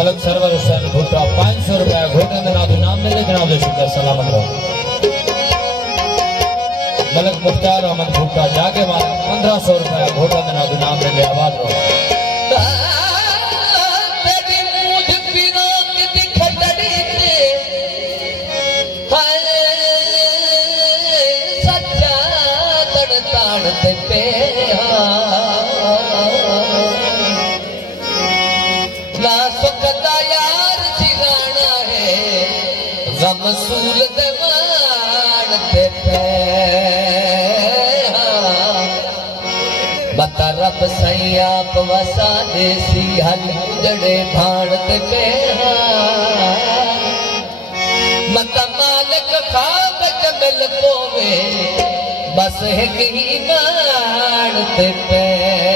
Malak server Hussain भुट्टा 500 रुपया घोटे में नादू नाम में लेकिन आप शुक्र सलामत रहो। मलक मुख्तार अहमद भुट्टा जाके मार 1500 रुपया घोटे में नादू नाम में ले आबाद रहो। रसूल दवान ते पे बता रब सैयाप वसा देसी हल उजड़े भाण ते पे मता मालिक खाब जमल कोवे बस एक ही मान ते पे